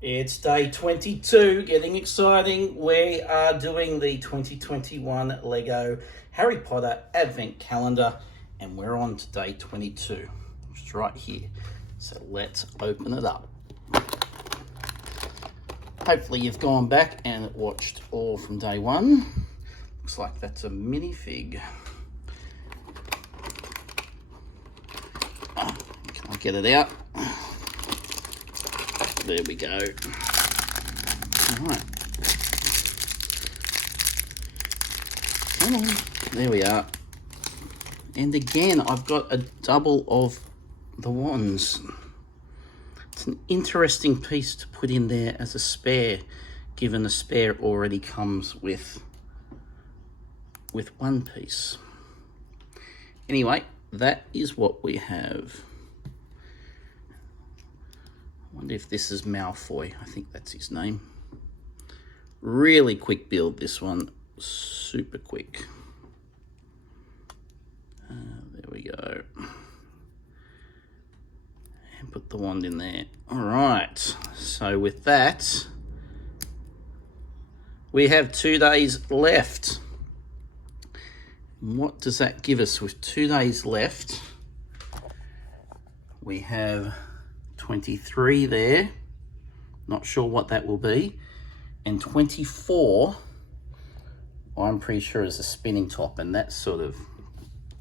It's day 22, getting exciting. We are doing the 2021 Lego Harry Potter Advent Calendar, and we're on to day 22, which is right here. So let's open it up. Hopefully you've gone back and watched all from day one. Looks like that's a minifig. Can I get it out? There we go. All right. Come on. There we are. And again, I've got a double of the wands. It's an interesting piece to put in there as a spare, given the spare already comes with one piece. Anyway, that is what we have. I wonder if this is Malfoy. I think that's his name. Really quick build, this one. Super quick. There we go. And put the wand in there. All right. So with that, we have 2 days left. What does that give us with 2 days left? We have 23 there, not sure what that will be, and 24, I'm pretty sure is a spinning top, and that's sort of,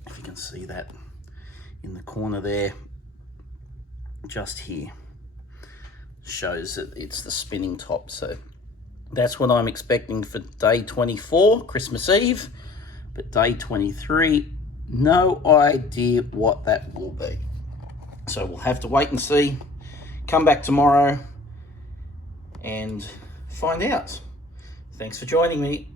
if you can see that in the corner there, just here, shows that it's the spinning top. So that's what I'm expecting for day 24, Christmas Eve, but day 23, no idea what that will be. So we'll have to wait and see. Come back tomorrow and find out. Thanks for joining me.